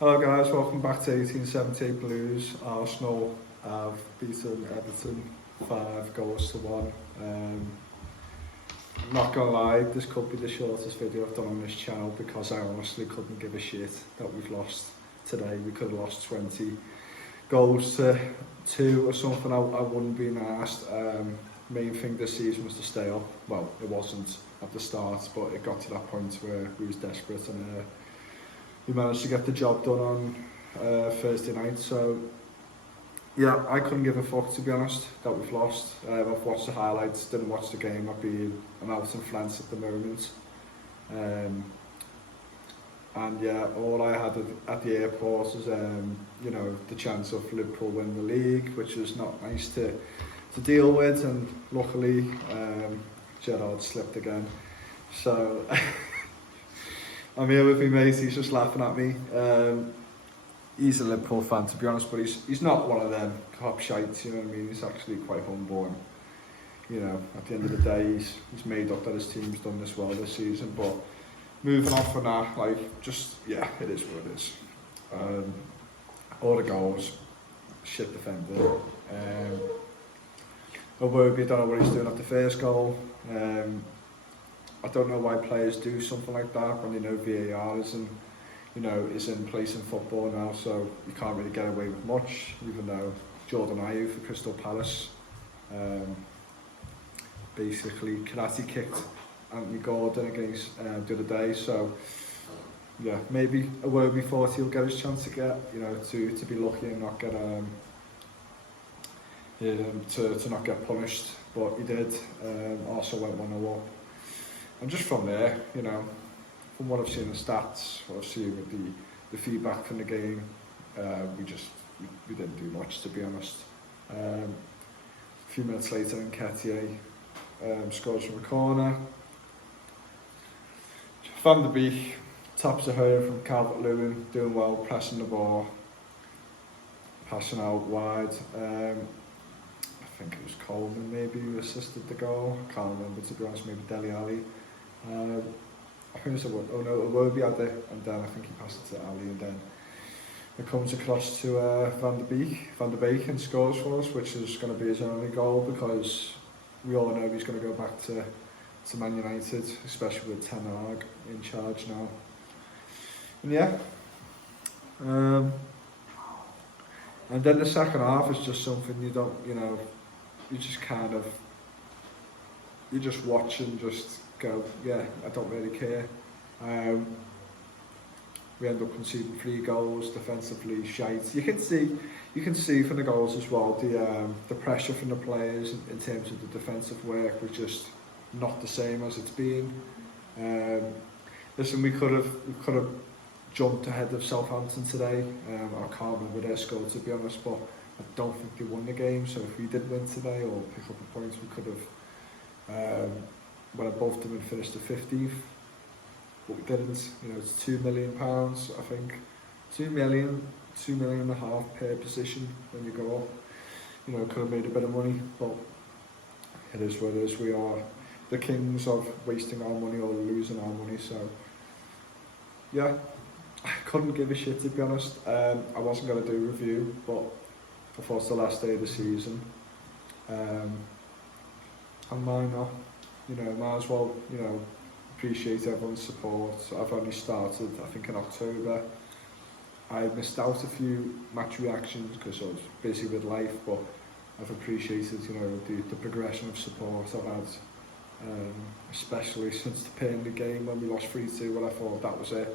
Hello guys, welcome back to 1878 Blues. Arsenal have beaten Everton 5 goals to 1. I'm not gonna lie, this could be the shortest video I've done on this channel because I honestly couldn't give a shit that we've lost today. We could have lost 20 goals to 2 or something. I wouldn't be asked. Main thing this season was to stay up. Well, it wasn't at the start, but it got to that point where we was desperate and we managed to get the job done on Thursday night. So yeah, I couldn't give a fuck, to be honest, that we've lost. I've watched the highlights, didn't watch the game. I'm out in France at the moment. And yeah, all I had at the airport was the chance of Liverpool winning the league, which was not nice to deal with, and luckily Gerrard slipped again. So I'm here with my mate, he's just laughing at me. He's a Liverpool fan, to be honest, but he's not one of them cop shites, you know what I mean? He's actually quite humble, and at the end of the day, he's made up that his team's done this well this season. But moving on from that, it is what it is. All the goals, shit defended. Iwobi, I don't know what he's doing at the first goal. I don't know why players do something like that when they know VAR is in place in football now, so you can't really get away with much, even though Jordan Ayew for Crystal Palace basically karate kicked Anthony Gordon against the other day. So yeah, maybe Iwobi thought he'll get his chance to get, to be lucky and not get to not get punished, but he did. Also went 1-0 up. And just from there, from what I've seen in the stats, what I've seen with the feedback from the game, we didn't do much, to be honest. A few minutes later, Nketiah scores from a corner. Van der Beek taps a home from Calvert-Lewin, doing well, pressing the ball, passing out wide. I think it was Coleman maybe who assisted the goal. I can't remember, to be honest, maybe Dele Alli. I think it was Iwobi had it, and then I think he passed it to Ali, and then it comes across to Van der Beek and scores for us, which is going to be his only goal, because we all know he's going to go back to Man United, especially with Ten Hag in charge now. And yeah, and then the second half is just something you just watch and just go, yeah, I don't really care. We end up conceding 3 goals, defensively shite. You can see from the goals as well, the pressure from the players in terms of the defensive work was just not the same as it's been. Listen, we could have jumped ahead of Southampton today. I can't remember their score, to be honest, but I don't think they won the game. So if we did win today or pick up a point, we could have went above them and finished the 15th. But we didn't. It's £2 million, I think. 2 million and a half per position when you go up. Could have made a bit of money, but it is what it is. We are the kings of wasting our money or losing our money. So yeah, I couldn't give a shit, to be honest. I wasn't going to do a review, but I thought it's the last day of the season. And why not? Might as well, appreciate everyone's support. I've only started, I think, in October. I missed out a few match reactions because I was busy with life, but I've appreciated, the progression of support I've had, especially since the Burnley game when we lost 3-2, when I thought that was it.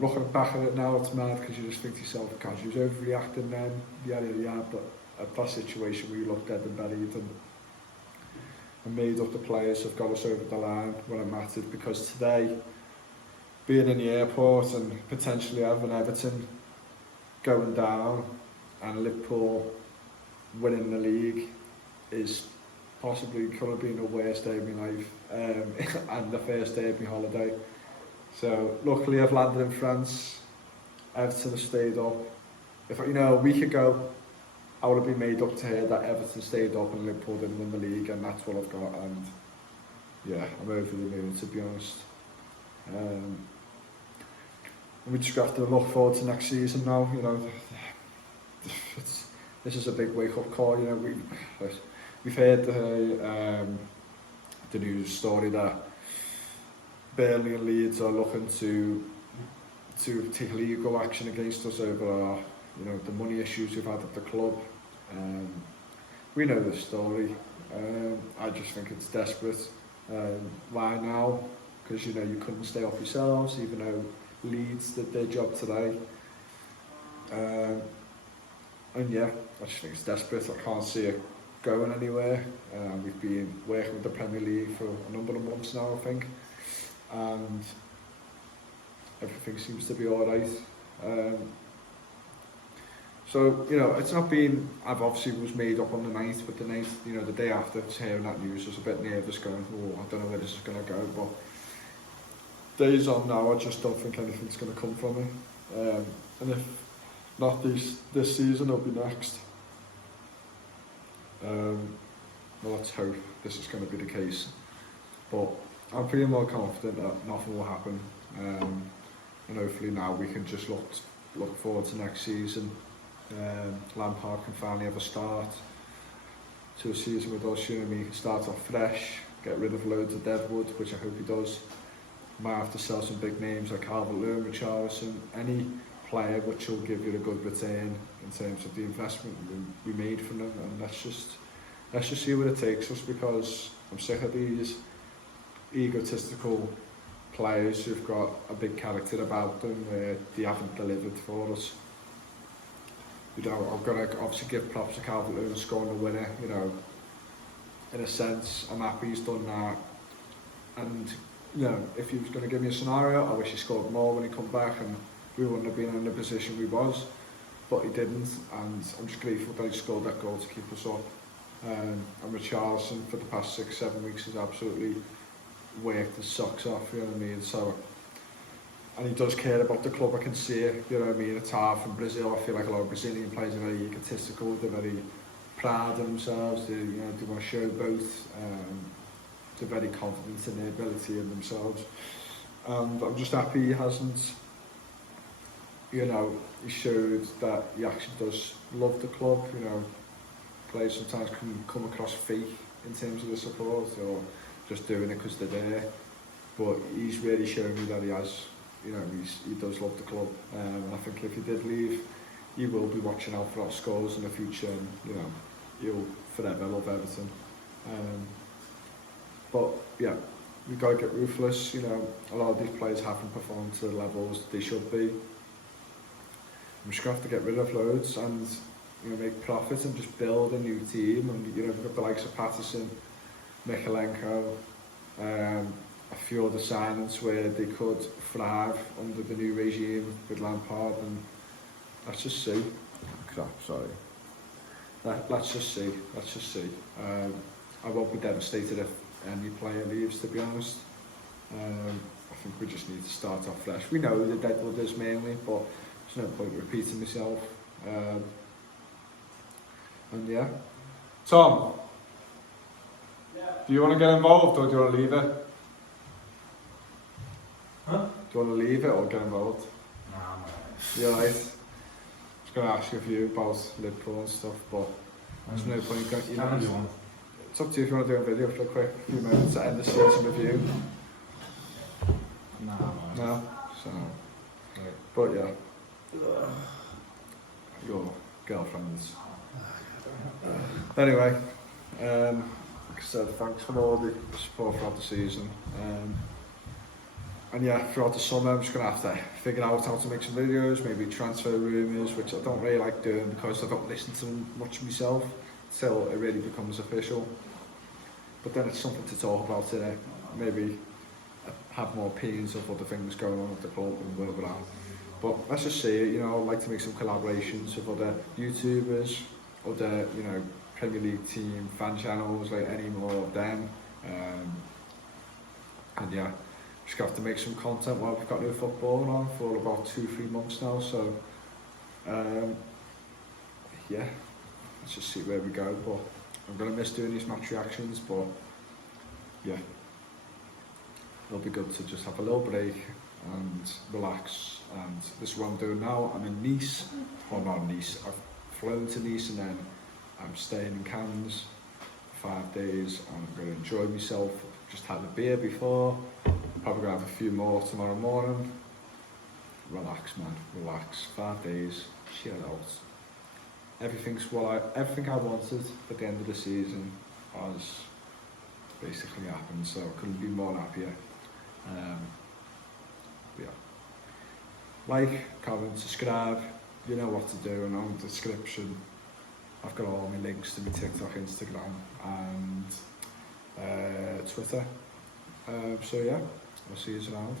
Looking back at it now, it's mad because you just think to yourself, because you was overreacting then, but at that situation we looked dead and buried, and made up the players have got us over the line when it mattered, because today, being in the airport and potentially having Everton going down and Liverpool winning the league is possibly could have been the worst day of my life, and the first day of my holiday. So luckily I've landed in France. Everton have stayed up. If a week ago I would have been made up to hear that Everton stayed up and Liverpool didn't win the league, and that's what I've got. And yeah, I'm over the moon, to be honest. we just have to look forward to next season now. You know, this is a big wake-up call. You know, we've heard the news story that Burnley and Leeds are looking to take legal action against us over our, you know, the money issues we've had at the club. We know the story. I just think it's desperate. Why now? Because, you know, you couldn't stay off yourselves, even though Leeds did their job today. And yeah, I just think it's desperate. I can't see it going anywhere. We've been working with the Premier League for a number of months now, I think, and everything seems to be alright. So, you know, it's not been, I've obviously was made up on the 9th, but the 9th, you know, the day after hearing that news, I was a bit nervous going, oh, I don't know where this is going to go, but days on now, I just don't think anything's going to come from it. And if not this season, it'll be next. Well, let's hope this is going to be the case. But I'm feeling more confident that nothing will happen. And hopefully now we can just look forward to next season. Lampard can finally have a start to a season with us. You know, he can start off fresh, get rid of loads of deadwood, which I hope he does. Might have to sell some big names like Calvert-Lewin, Richarlison, any player which will give you a good return in terms of the investment we made from them. And let's just see where it takes us, because I'm sick of these egotistical players who've got a big character about them where they haven't delivered for us. You know, I've got to obviously give props to Calvert-Lewin scoring the winner. You know, in a sense, I'm happy he's done that. And you know, if he was going to give me a scenario, I wish he scored more when he come back, and we wouldn't have been in the position we was. But he didn't, and I'm just grateful that he scored that goal to keep us up. And Richarlison for the past 6-7 weeks has absolutely worked his socks off. You know what I mean? So. And he does care about the club, I can see it, you know what I mean? It's hard from Brazil. I feel like a lot of Brazilian players are very egotistical, they're very proud of themselves, they want to show both, they're very confident in their ability and themselves. And I'm just happy he hasn't, you know, he showed that he actually does love the club. You know, players sometimes can come across fake in terms of the support, or just doing it because they're there. But he's really shown me that he has, you know, he does love the club, and I think if he did leave, he will be watching out for our scores in the future, and you know, he'll forever love Everton. But yeah, we've got to get ruthless. You know, a lot of these players haven't performed to the levels they should be. I'm just going to have to get rid of loads and, you know, make profits and just build a new team. And you know, we've got the likes of Patterson, Mikalenko, a few other signings where they could thrive under the new regime with Lampard, and let's just see. Crap, sorry. Let's just see. I won't be devastated if any player leaves, to be honest. I think we just need to start off fresh. We know the deadwood is mainly, but there's no point repeating myself. And yeah. Tom, do you want to get involved or do you want to leave it? Huh? Do you want to leave it or get involved? Nah, I'm alright. You're right. I was going to ask you a few about Liverpool and stuff, but there's no point going. It's up to you if you want to do a video for a quick few minutes to end the season review. Nah, I'm alright. No? So, Right. but yeah. Your girlfriend's. Anyway, like I said, thanks for all the support throughout the season. And yeah, throughout the summer I'm just going to have to figure out how to make some videos, maybe transfer rumours, which I don't really like doing because I don't listen to them much myself till it really becomes official. But then it's something to talk about today, maybe have more opinions of other things going on at the club and where we're at. But let's just say, you know, I'd like to make some collaborations with other YouTubers, other, you know, Premier League team fan channels, like any more of them. And yeah, just have to make some content while we've got no football on for about 2-3 months now. So yeah, let's just see where we go. But I'm gonna miss doing these match reactions, but yeah, it'll be good to just have a little break and relax and this is what I'm doing now. I'm in Nice, or not Nice, I've flown to Nice and then I'm staying in Cannes 5 days. I'm going to enjoy myself. Just had a beer before, probably going to have a few more tomorrow morning. Relax, man, relax. 5 days, chill out. Everything I wanted at the end of the season has basically happened, so I couldn't be more happier. Yeah. Like, comment, subscribe, you know what to do, and on the description I've got all my links to my TikTok, Instagram and Twitter. So yeah, I'll see you around.